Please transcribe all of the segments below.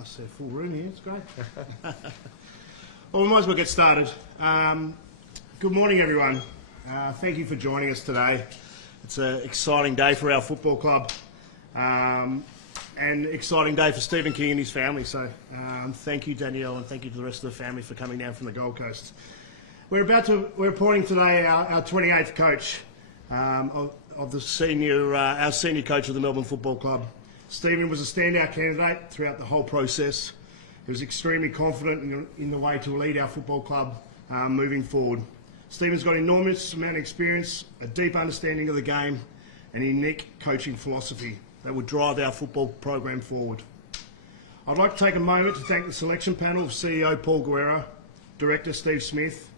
I see a full room here, it's great. Well, we might as well get started. Good morning, everyone. Thank you for joining us today. It's an exciting day for our football club and exciting day for Stephen King and his family. So thank you, Danielle, and thank you to the rest of the family for coming down from the Gold Coast. We're appointing today our 28th coach of the our senior coach of the Melbourne Football Club. Stephen was a standout candidate throughout the whole process. He was extremely confident in the way to lead our football club moving forward. Stephen's got an enormous amount of experience, a deep understanding of the game, and a unique coaching philosophy that would drive our football program forward. I'd like to take a moment to thank the selection panel of CEO Paul Guerra, Director Steve Smith,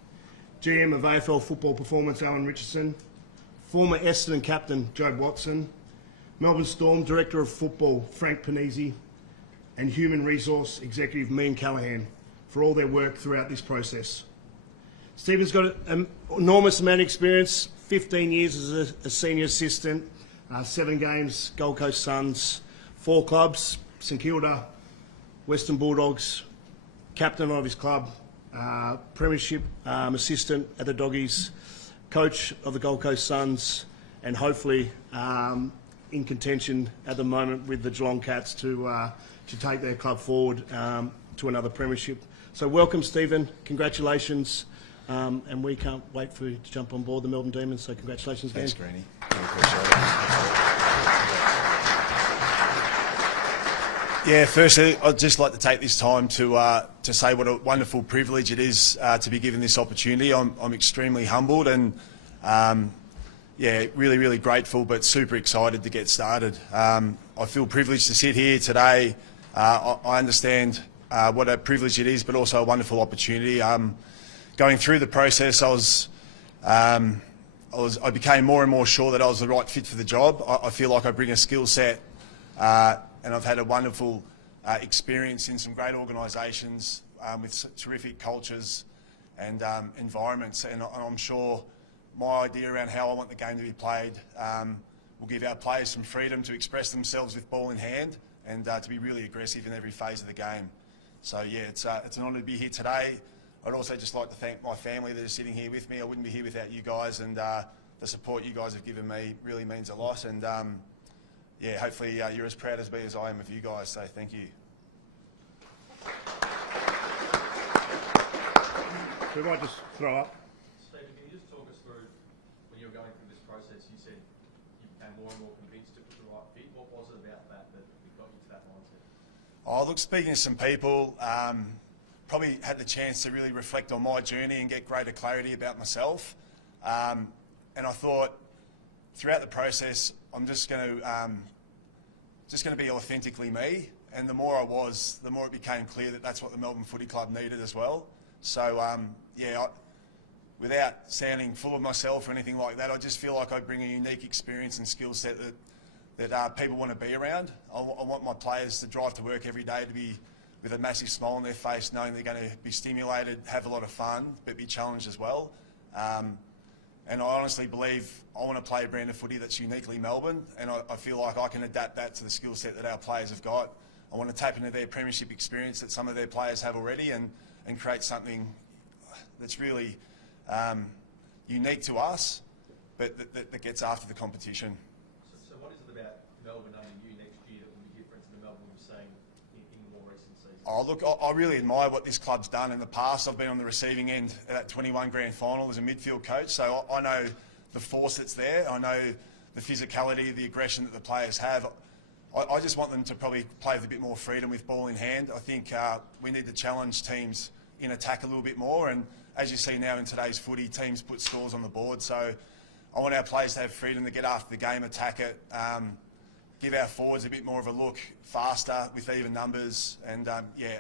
GM of AFL Football Performance Alan Richardson, former Essendon captain Joe Watson, Melbourne Storm Director of Football Frank Panizzi, and Human Resource Executive Mean Callaghan for all their work throughout this process. Stephen's got an enormous amount of experience, 15 years as a senior assistant, 7 games, Gold Coast Suns, 4 clubs, St Kilda, Western Bulldogs, captain of his club, premiership assistant at the Doggies, coach of the Gold Coast Suns, and hopefully in contention at the moment with the Geelong Cats to take their club forward to another premiership. So welcome, Stephen. Congratulations. And we can't wait for you to jump on board the Melbourne Demons, so congratulations again. Thanks, Greenie. Really appreciate it. Yeah, firstly, I'd just like to take this time to say what a wonderful privilege it is to be given this opportunity. I'm extremely humbled and, really, really grateful, but super excited to get started. I feel privileged to sit here today. I understand what a privilege it is, but also a wonderful opportunity. Going through the process, I became more and more sure that I was the right fit for the job. I feel like I bring a skill set, and I've had a wonderful experience in some great organisations with terrific cultures and environments. And I'm sure my idea around how I want the game to be played will give our players some freedom to express themselves with ball in hand and to be really aggressive in every phase of the game. So yeah, it's an honour to be here today. I'd also just like to thank my family that are sitting here with me. I wouldn't be here without you guys, and the support you guys have given me really means a lot. And hopefully you're as proud as me as I am of you guys, so thank you. So we might just throw up. Stephen, can you just talk us through, when you were going through this process, you said you became more and more convinced it was the right fit. What was it about that got you to that mindset? Oh, look, speaking to some people, probably had the chance to really reflect on my journey and get greater clarity about myself. And I thought throughout the process, I'm just going to be authentically me. And the more I was, the more it became clear that that's what the Melbourne Footy Club needed as well. So without sounding full of myself or anything like that, I just feel like I bring a unique experience and skill set that people want to be around. I want my players to drive to work every day to be with a massive smile on their face, knowing they're going to be stimulated, have a lot of fun, but be challenged as well. And I honestly believe I want to play a brand of footy that's uniquely Melbourne, and I feel like I can adapt that to the skill set that our players have got. I want to tap into their premiership experience that some of their players have already and create something that's really unique to us, but that gets after the competition. So what is it about Melbourne under you next year that will be different to the Melbourne we've seen in the more recent seasons? Oh, look, I really admire what this club's done in the past. I've been on the receiving end of that 21 grand final as a midfield coach, so I know the force that's there. I know the physicality, the aggression that the players have. I just want them to probably play with a bit more freedom with ball in hand. I think we need to challenge teams in attack a little bit more, and as you see now in today's footy, teams put scores on the board. So I want our players to have freedom to get after the game, attack it, give our forwards a bit more of a look faster with even numbers, and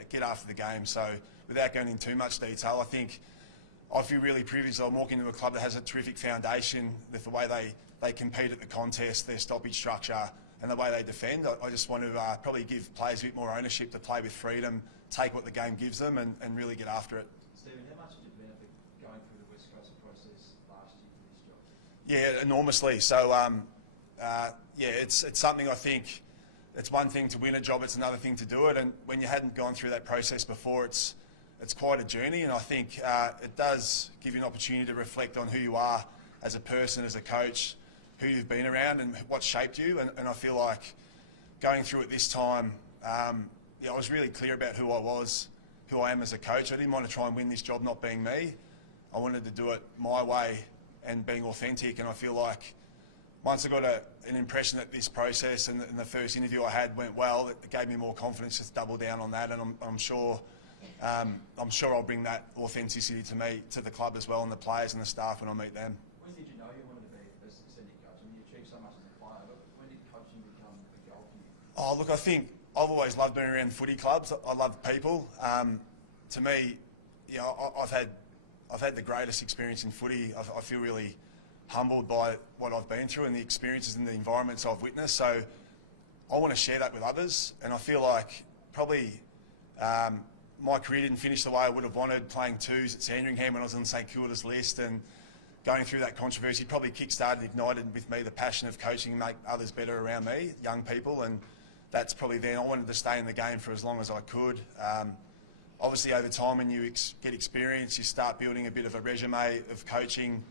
get after the game. So without going into too much detail, I think I feel really privileged that I'm walking into a club that has a terrific foundation with the way they compete at the contest, their stoppage structure, and the way they defend. I just want to probably give players a bit more ownership to play with freedom, take what the game gives them, and really get after it. Stephen, how much did you benefit going through the West Coast process last year for this job? Yeah, enormously. So, it's something I think it's one thing to win a job, it's another thing to do it. And when you hadn't gone through that process before, it's quite a journey. And I think it does give you an opportunity to reflect on who you are as a person, as a coach, who you've been around and what shaped you. And I feel like going through it this time, I was really clear about who I was, who I am as a coach. I didn't want to try and win this job not being me. I wanted to do it my way and being authentic. And I feel like once I got an impression that this process and the first interview I had went well, it gave me more confidence to double down on that. And I'm sure I'll bring that authenticity to the club as well, and the players and the staff when I meet them. When did you know you wanted to be a assistant coach? I mean, you achieved so much as a player, but when did coaching become a goal for you? Oh, look, I think I've always loved being around footy clubs. I love people. To me, I've had the greatest experience in footy. I feel really humbled by what I've been through and the experiences and the environments I've witnessed. So I want to share that with others. And I feel like probably my career didn't finish the way I would have wanted, playing twos at Sandringham when I was on St Kilda's list, and going through that controversy probably kick-started, ignited with me the passion of coaching and make others better around me, young people. And that's probably then. I wanted to stay in the game for as long as I could. Obviously, over time, when you get experience, you start building a bit of a resume of coaching.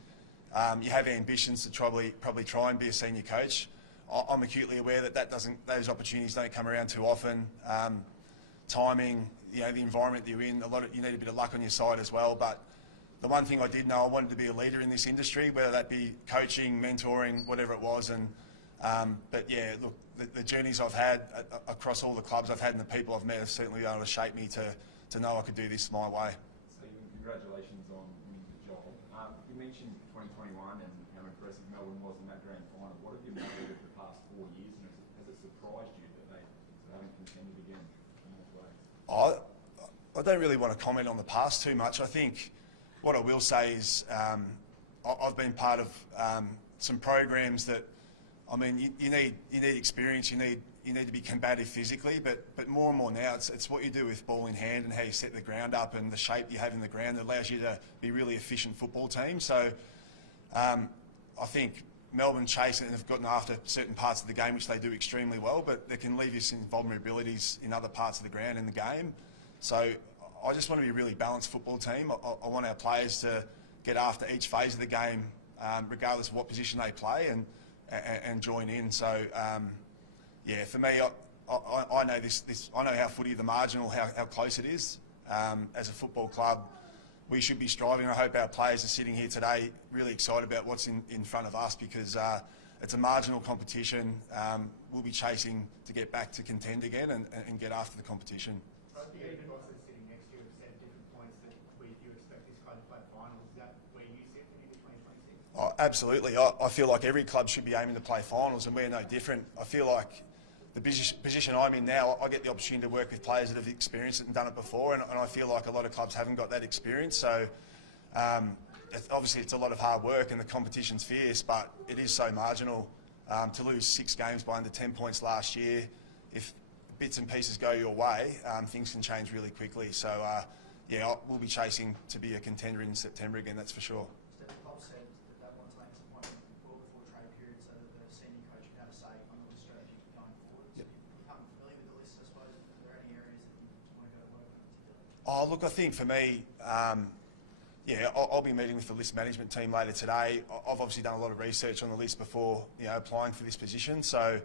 You have ambitions to probably try and be a senior coach. I'm acutely aware that those opportunities don't come around too often. Timing, the environment that you're in, you need a bit of luck on your side as well. But the one thing I did know, I wanted to be a leader in this industry, whether that be coaching, mentoring, whatever it was. But yeah, look, the journeys I've had across all the clubs I've had and the people I've met have certainly been able to shape me to know I could do this my way. So congratulations on winning the job. You mentioned 2021 and how impressive Melbourne was in that grand final. What have you made of the past 4 years, and has it surprised you that they haven't contended again in that way? I don't really want to comment on the past too much. I think what I will say is I've been part of some programs that, I mean, you need experience, you need to be combative physically, but more and more now it's what you do with ball in hand and how you set the ground up and the shape you have in the ground that allows you to be a really efficient football team. So I think Melbourne chase it and have gotten after certain parts of the game, which they do extremely well, but they can leave you some vulnerabilities in other parts of the ground in the game. So I just want to be a really balanced football team. I want our players to get after each phase of the game, regardless of what position they play, and join in. So yeah, for me, I know this. I know how footy, the marginal, how close it is. As a football club, we should be striving. I hope our players are sitting here today really excited about what's in front of us, because it's a marginal competition. We'll be chasing to get back to contend again and get after the competition. The eight bosses sitting next to you have said at different points that you expect this club to play finals. Is that where you sit into 2026? Oh, absolutely. I feel like every club should be aiming to play finals, and we're no different. I feel like the position I'm in now, I get the opportunity to work with players that have experienced it and done it before, and I feel like a lot of clubs haven't got that experience. So obviously it's a lot of hard work and the competition's fierce, but it is so marginal. To lose 6 games by under 10 points last year, if bits and pieces go your way, things can change really quickly. So yeah, we'll be chasing to be a contender in September again, that's for sure. The club said that they want to make some point well before trade period, so that the senior coach can have a say on the strategy going forward. So you become familiar with the list, I suppose. Are there any areas that you want to go to work on particularly? Oh, look, I think for me, yeah, I'll be meeting with the list management team later today. I've obviously done a lot of research on the list before, applying for this position. So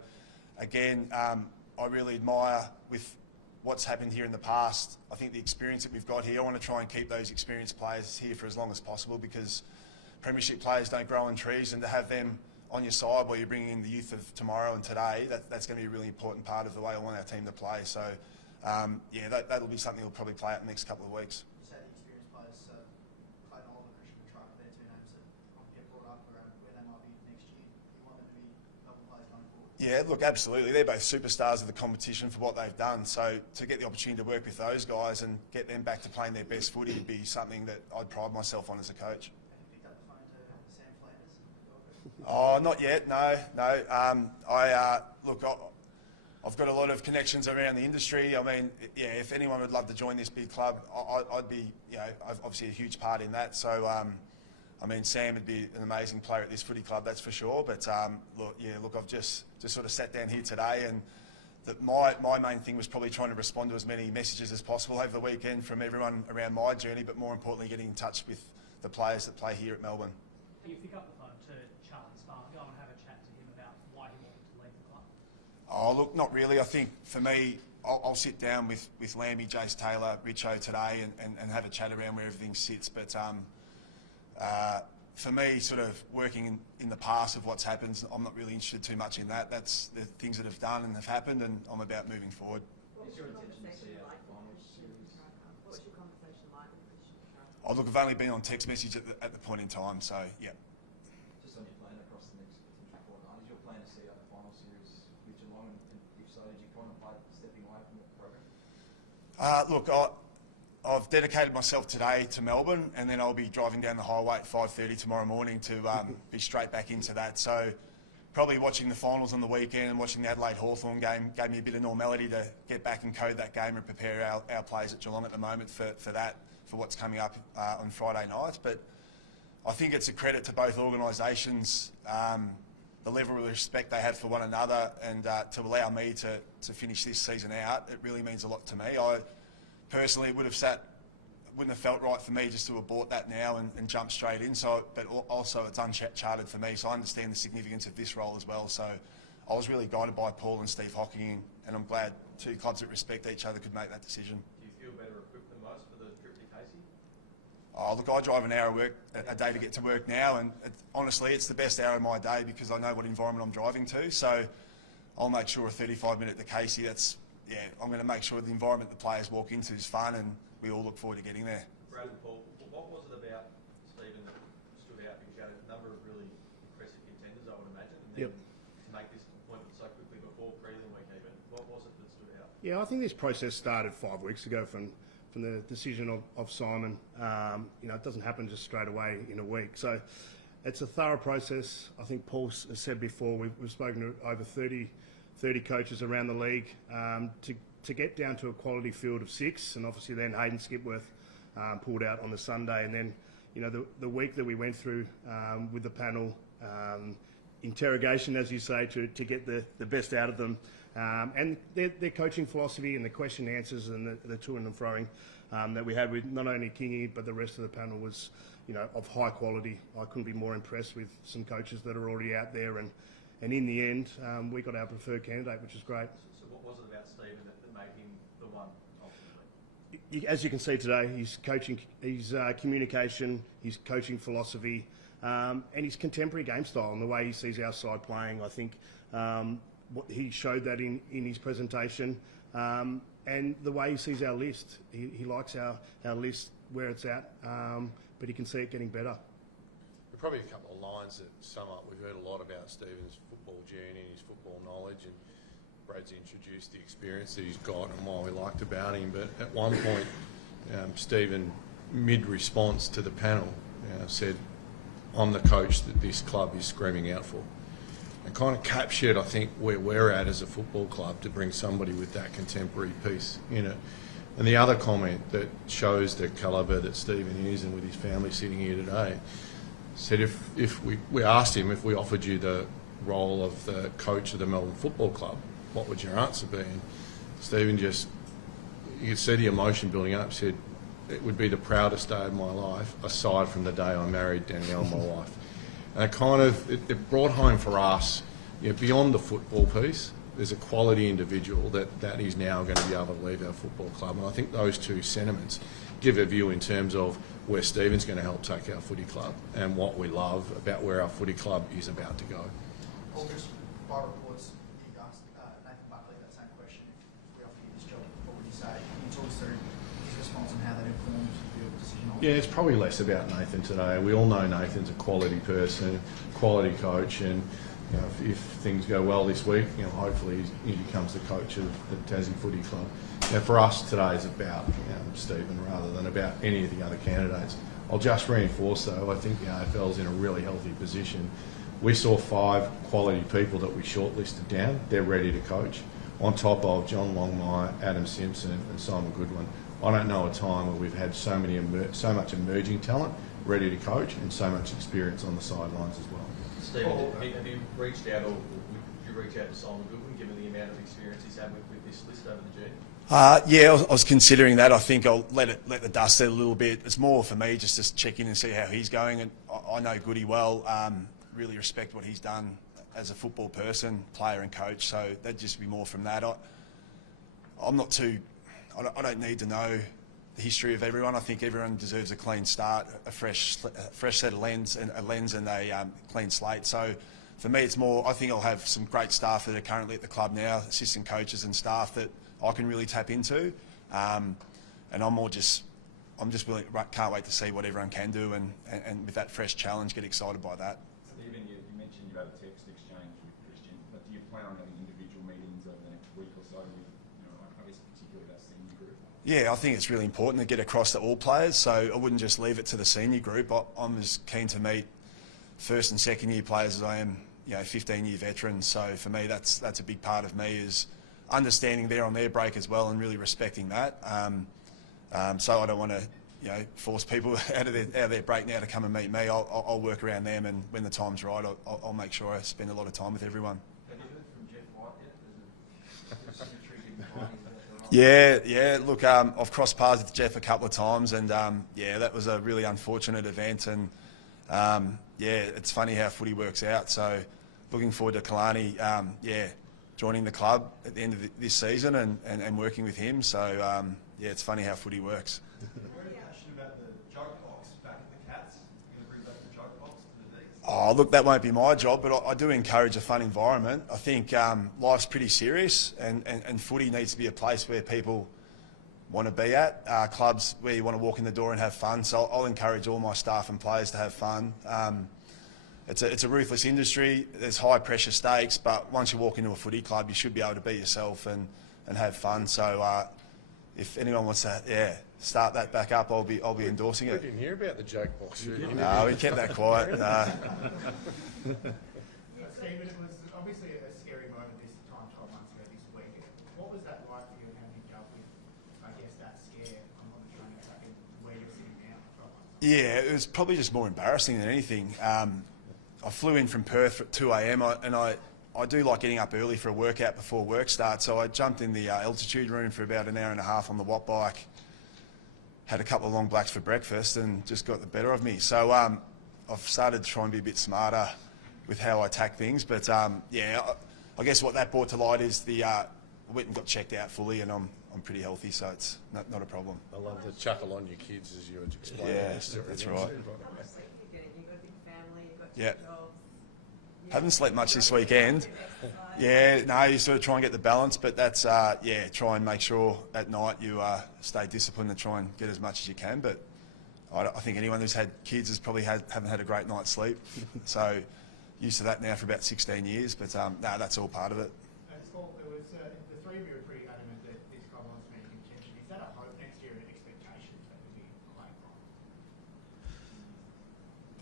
again, I really admire with what's happened here in the past. I think the experience that we've got here, I want to try and keep those experienced players here for as long as possible, because premiership players don't grow on trees, and to have them on your side while you're bringing in the youth of tomorrow and today, that's going to be a really important part of the way I want our team to play. So yeah, that'll be something we'll probably play out in the next couple of weeks. You say the experienced players, Clayton Oliver, Christian Truck, they're two names that often get brought up around where they might be next year. You want them to be double players going forward? Yeah, look, absolutely. They're both superstars of the competition for what they've done. So to get the opportunity to work with those guys and get them back to playing their best footy would be something that I'd pride myself on as a coach. Have you picked up the phone to Sam Flanders? Oh, not yet. No. Look, I've got a lot of connections around the industry. I mean, yeah, if anyone would love to join this big club, I'd be, obviously a huge part in that. So, I mean, Sam would be an amazing player at this footy club, that's for sure. But look, I've just sort of sat down here today, and my main thing was probably trying to respond to as many messages as possible over the weekend from everyone around my journey, but more importantly getting in touch with the players that play here at Melbourne. You pick up the phone to Charlie Spark, go and have a chat to him about why he wanted to leave the club? Oh, look, not really. I think for me, I'll sit down with Lammy, Jace Taylor, Richo today and have a chat around where everything sits. But for me, sort of working in the past of what's happened, I'm not really interested too much in that. That's the things that have done and have happened, and I'm about moving forward. What was your conversation like with Christian Sharkar? What was your conversation like with Christian Sharkar? Oh, look, I've only been on text message at the point in time, so yeah. Just on your plan across the next potential fortnight, is your plan to see out the final series with Geelong, and if so, did you contemplate stepping away from the program? Look, I've dedicated myself today to Melbourne, and then I'll be driving down the highway at 5:30 tomorrow morning to be straight back into that. So probably watching the finals on the weekend and watching the Adelaide Hawthorn game gave me a bit of normality to get back and code that game and prepare our players at Geelong at the moment for what's coming up on Friday night. But I think it's a credit to both organisations, the level of respect they have for one another, and to allow me to finish this season out. It really means a lot to me. I personally wouldn't have felt right for me just to abort that now and jump straight in. So, but also it's uncharted for me, so I understand the significance of this role as well. So I was really guided by Paul and Steve Hocking, and I'm glad two clubs that respect each other could make that decision. Do you feel better equipped than most for the trip to Casey? Oh, look, I drive an hour a day to get to work now, and honestly, it's the best hour of my day because I know what environment I'm driving to. So I'll make sure a 35-minute to Casey, I'm going to make sure the environment the players walk into is fun, and we all look forward to getting there. Brad and Paul, what was it about Stephen that stood out? Because you had a number of really impressive contenders, I would imagine, and then to make this appointment so quickly before prelim week even, what was it that stood out? Yeah, I think this process started 5 weeks ago from the decision of Simon. It doesn't happen just straight away in a week. So it's a thorough process. I think Paul has said before, we've spoken to over 30 coaches around the league to get down to a quality field of 6, and obviously then Hayden Skipworth pulled out on the Sunday, and then the week that we went through with the panel, interrogation, as you say, to get the best out of them, and their coaching philosophy and the question answers and the to and froing that we had with not only Kingy but the rest of the panel was of high quality. I couldn't be more impressed with some coaches that are already out there, and in the end we got our preferred candidate, which is great. So what was it about Stephen that made him the one ultimately? As you can see today, his coaching, his communication, his coaching philosophy, and his contemporary game style and the way he sees our side playing. I think he showed that in his presentation, and the way he sees our list. He likes our list where it's at, but he can see it getting better. Probably a couple of lines that sum up. We've heard a lot about Stephen's football journey and his football knowledge, and Brad's introduced the experience that he's got and why we liked about him. But at one point, Stephen, mid-response to the panel, said, "I'm the coach that this club is screaming out for." And kind of captured, I think, where we're at as a football club to bring somebody with that contemporary piece in it. And the other comment that shows the calibre that Stephen is, and with his family sitting here today, said if we asked him if we offered you the role of the coach of the Melbourne Football Club, what would your answer be? And Stephen just, you could see the emotion building up, said, "It would be the proudest day of my life, aside from the day I married Danielle, my wife." And it brought home for us, beyond the football piece, there's a quality individual that is now going to be able to leave our football club. And I think those two sentiments give a view in terms of where Stephen's going to help take our footy club and what we love about where our footy club is about to go. Paul, just by reports, you asked Nathan Buckley that same question. If we offer you this job, what would you say? Can you talk us through his response and how that informed your decision? Yeah, it's probably less about Nathan today. We all know Nathan's a quality person, quality coach, and if things go well this week, hopefully he becomes the coach of the Tassie Footy Club. For us today is about Stephen rather than about any of the other candidates. I'll just reinforce though, I think the AFL's in a really healthy position. We saw 5 quality people that we shortlisted down. They're ready to coach, on top of John Longmire, Adam Simpson and Simon Goodwin. I don't know a time where we've had so much emerging talent ready to coach and so much experience on the sidelines as well. Stephen, have you reached out, or would you reach out to Simon Goodwin, given the amount of experience he's had with this list over the journey? Yeah, I was considering that. I think I'll let the dust settle a little bit. It's more for me just to check in and see how he's going. And I know Goody well. Really respect what he's done as a football person, player and coach. So that'd just be more from that. I'm not too. I don't need to know the history of everyone. I think everyone deserves a clean start, a fresh set of lens and a clean slate. So for me, it's more. I think I'll have some great staff that are currently at the club now, assistant coaches and staff that I can really tap into, and I'm just really can't wait to see what everyone can do, and with that fresh challenge, get excited by that. Stephen, you mentioned you've had a text exchange with Christian, but do you plan on having individual meetings over the next week or so with, I guess particularly that senior group? Yeah, I think it's really important to get across to all players, so I wouldn't just leave it to the senior group. I'm as keen to meet first and second year players as I am, 15-year veterans. So for me, that's a big part of me is understanding they're on their break as well and really respecting that. So I don't want to, force people out of their break now to come and meet me. I'll work around them, and when the time's right, I'll make sure I spend a lot of time with everyone. Have you heard from Jeff White yet? There's a symmetry in Yeah. Look, I've crossed paths with Jeff a couple of times, and that was a really unfortunate event. And it's funny how footy works out. So looking forward to Kalani. Joining the club at the end of this season and working with him. So, it's funny how footy works. I have a question about the joke box back at the Cats. You're going to bring back the joke box to the D's? Oh, look, that won't be my job, but I do encourage a fun environment. I think life's pretty serious, and footy needs to be a place where people want to be at, clubs where you want to walk in the door and have fun. So I'll encourage all my staff and players to have fun. It's a ruthless industry. There's high pressure stakes, but once you walk into a footy club, you should be able to be yourself and have fun. So if anyone wants to, start that back up, I'll be endorsing We it. didn't hear about the joke box. No, we kept that quiet. Stephen, it was obviously a scary moment this time 12 months ago this week. What was that like for you, and how you dealt with, I guess, that scare on the training track and where you're sitting now 12 months ago? Yeah, it was probably just more embarrassing than anything. I flew in from Perth at 2 a.m. and I do like getting up early for a workout before work starts. So I jumped in the altitude room for about an hour and a half on the watt bike, had a couple of long blacks for breakfast, and just got the better of me. So I've started to try and be a bit smarter with how I attack things. But I guess what that brought to light is I went and got checked out fully, and I'm pretty healthy, so it's not a problem. I love the chuckle on your kids as you explain. Yeah, this to that's everyone. right. How much sleep are you getting? You've got a big family, you've got two Yeah. jobs. Haven't slept much this weekend. Yeah, no, you sort of try and get the balance, but that's, try and make sure at night you stay disciplined and try and get as much as you can. But I think anyone who's had kids has probably haven't had a great night's sleep. So used to that now for about 16 years, but that's all part of it. Scott, it was, the three of you were pretty adamant that this club wants to be in contention. Is that a hope next year and an expectation that we be playing from?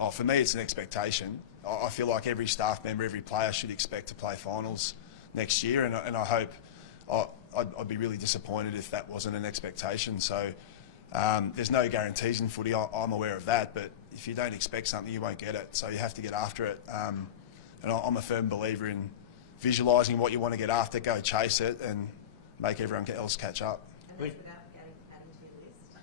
Oh, for me, it's an expectation. I feel like every staff member, every player should expect to play finals next year, and I hope I'd be really disappointed if that wasn't an expectation. So there's no guarantees in footy. I'm aware of that, but if you don't expect something, you won't get it. So you have to get after it. And I'm a firm believer in visualising what you want to get after, go chase it, and make everyone else catch up. And that's without adding to your list.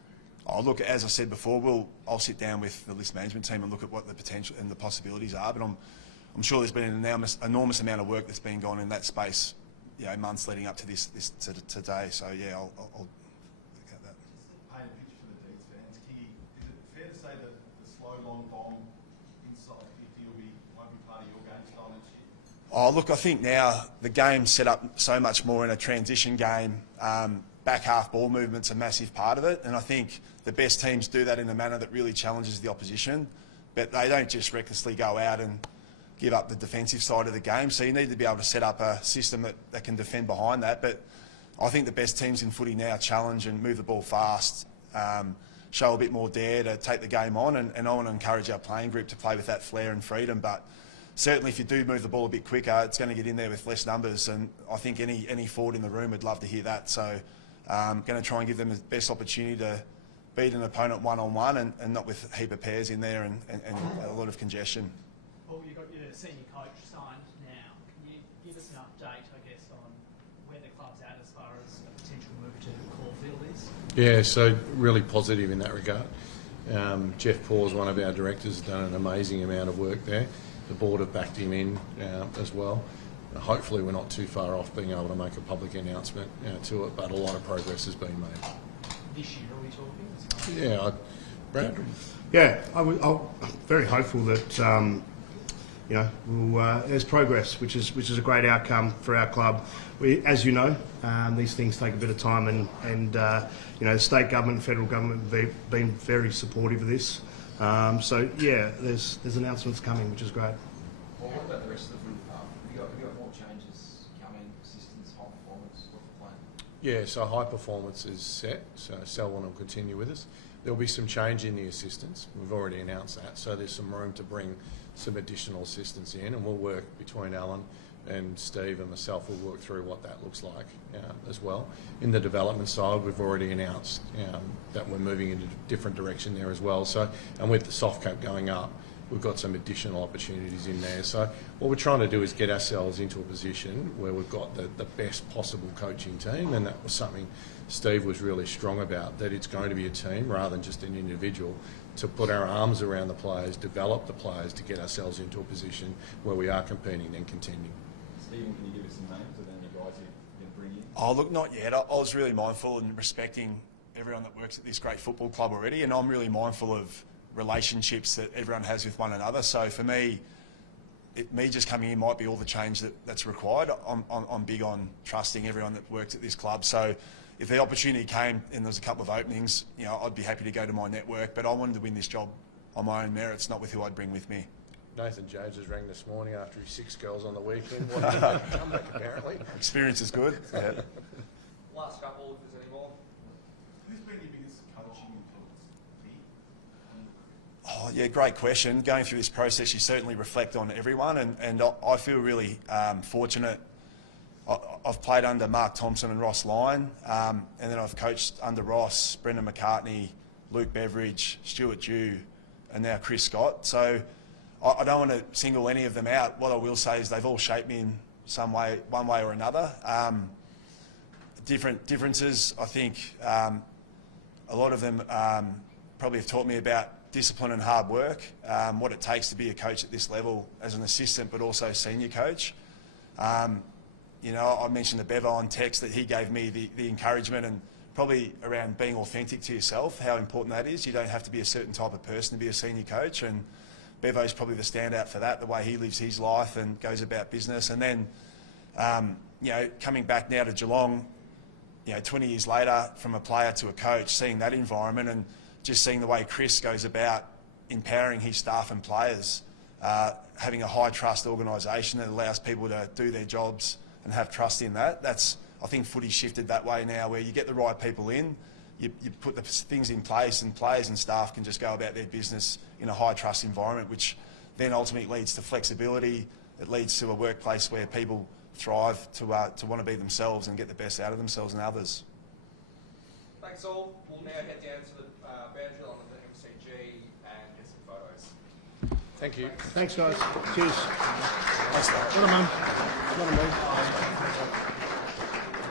Oh, look, as I said before, I'll sit down with the list management team and look at what the potential and the possibilities are. But I'm sure there's been an enormous amount of work that's been gone in that space, months leading up to this to today. So yeah, I'll look at that. Paint a picture for the Deeds fans. Kiggy, is it fair to say that the slow long bomb inside 50 won't be part of your game style next year? Oh, look, I think now the game's set up so much more in a transition game. Back half ball movement's a massive part of it, and I think the best teams do that in a manner that really challenges the opposition, but they don't just recklessly go out and give up the defensive side of the game. So you need to be able to set up a system that can defend behind that. But I think the best teams in footy now challenge and move the ball fast, show a bit more dare to take the game on, and I want to encourage our playing group to play with that flair and freedom. But certainly if you do move the ball a bit quicker, it's going to get in there with less numbers, and I think any forward in the room would love to hear that. So going to try and give them the best opportunity to beat an opponent one-on-one and not with a heap of pairs in there and a lot of congestion. Well, you've got your senior coach signed now. Can you give us an update, I guess, on clubs at as far as a potential move to Caulfield is? Yeah, so really positive in that regard. Jeff Paws, one of our directors, has done an amazing amount of work there. The board have backed him in as well. Hopefully we're not too far off being able to make a public announcement to it, but a lot of progress has been made. This year, are we talking? Yeah, Brad? Yeah, I'm very hopeful that there's progress, which is a great outcome for our club. As you know, these things take a bit of time, and the state government and federal government have been very supportive of this. So yeah, there's announcements coming, which is great. Well, what about the rest of the group? Have you got more changes coming? Assistants, high performance. What's the plan? Yeah, so high performance is set, so Selwyn will continue with us. There'll be some change in the assistants. We've already announced that, so there's some room to bring some additional assistants in, and we'll work between Alan and Steve and myself. We'll work through what that looks like as well. In the development side, we've already announced that we're moving in a different direction there as well. So, and with the soft cap going up, we've got some additional opportunities in there. So what we're trying to do is get ourselves into a position where we've got the best possible coaching team, and that was something Steve was really strong about, that it's going to be a team rather than just an individual, to put our arms around the players, develop the players to get ourselves into a position where we are competing and continue. Stephen, can you give us some names of any guys you can bring in? Oh, look, not yet. I was really mindful and respecting everyone that works at this great football club already, and I'm really mindful of relationships that everyone has with one another. So for me, me just coming in might be all the change that's required. I'm big on trusting everyone that works at this club. So if the opportunity came and there was a couple of openings, I'd be happy to go to my network, but I wanted to win this job on my own merits, not with who I'd bring with me. Nathan James has rang this morning after his 6 goals on the weekend. What a comeback, apparently. Experience is good. Yeah. Last couple, if there's any more. Who's been your biggest coaching influence? Oh, yeah, great question. Going through this process, you certainly reflect on everyone, and I feel really fortunate. I've played under Mark Thompson and Ross Lyon, and then I've coached under Ross, Brendan McCartney, Luke Beveridge, Stuart Dew, and now Chris Scott. So I don't want to single any of them out. What I will say is they've all shaped me in some way, one way or another. Different differences, I think. A lot of them probably have taught me about discipline and hard work, what it takes to be a coach at this level as an assistant, but also senior coach. I mentioned the Bevo on text that he gave me the encouragement, and probably around being authentic to yourself, how important that is. You don't have to be a certain type of person to be a senior coach, and Bevo's probably the standout for that, the way he lives his life and goes about business. And then, coming back now to Geelong, 20 years later, from a player to a coach, seeing that environment and just seeing the way Chris goes about empowering his staff and players, having a high trust organisation that allows people to do their jobs and have trust in that. I think footy shifted that way now, where you get the right people in, you put the things in place, and players and staff can just go about their business in a high trust environment, which then ultimately leads to flexibility. It leads to a workplace where people thrive to want to be themselves and get the best out of themselves and others. Thanks all. We'll now head down to the boundary line of the MCG and get some photos. Thank you. Thanks, guys. Cheers. Thanks, mate. What a mum.